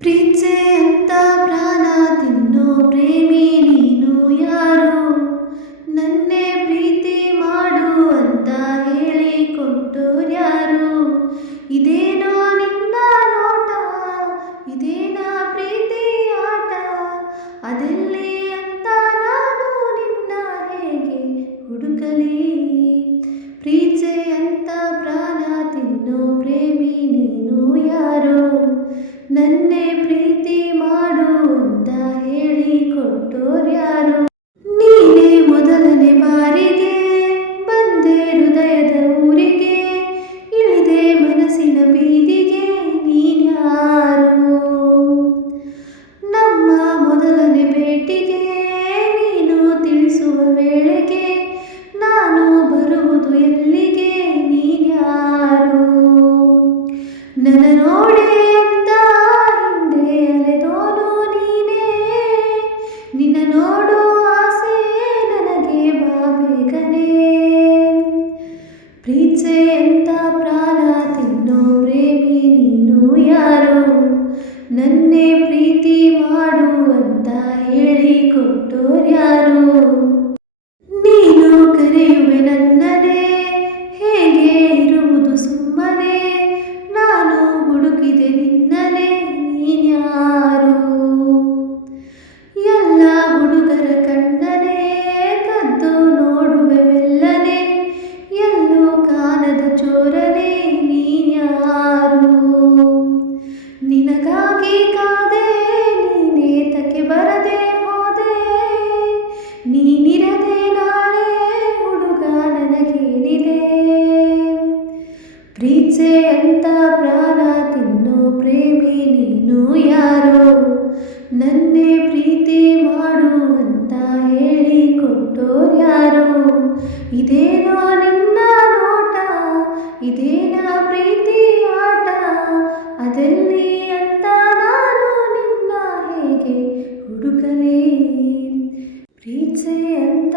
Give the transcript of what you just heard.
ಪ್ರೀತ್ಸೆ ಅಂತ ಪ್ರಾಣ ತಿನ್ನೋ ಪ್ರೇಮಿ ನೀನು ಯಾರು? ನನ್ನೇ ಪ್ರೀತಿ ಮಾಡು ಅಂತ ಹೇಳಿಕೊಟ್ಟೋರ್ಯಾರು ಇದೇನೋ ನಿನ್ನ ನೋಟ, ಇದೇನಾ ಪ್ರೀತಿ ಆಟ, ಅದೆಲ್ಲಿ ಅಂತ ನಾನು ನಿನ್ನ ಹೇಗೆ ಹುಡುಕಲಿ? ಪ್ರೀತ್ಸೆ ಅಂತ ಪ್ರಾಣ ತಿನ್ನೋ ಪ್ರೇಮಿ ಪ್ರೀತ್ಸೆ ಅಂತ ಪ್ರಾಣ ತಿನ್ನೋ ಪ್ರೇಮಿ ನೀನು ಯಾರು ನನ್ನೇ ಪ್ರೀತ್ಸೆ ಅಂತ ಪ್ರಾಣ ತಿನ್ನೋ ಪ್ರೇಮಿ ನೀನು ಯಾರೋ? ನನ್ನೇ ಪ್ರೀತಿ ಮಾಡು ಅಂತ ಹೇಳಿಕೊಟ್ಟೋರ್ಯಾರು ಇದೇನೋ ನಿನ್ನ ನೋಟ, ಇದೇನಾ ಪ್ರೀತಿ ಆಟ, ಅದಲ್ಲಿ ಅಂತ ನಾನು ನಿನ್ನ ಹೇಗೆ ಹುಡುಕಲೇ? ಪ್ರೀತ್ಸೆ ಅಂತ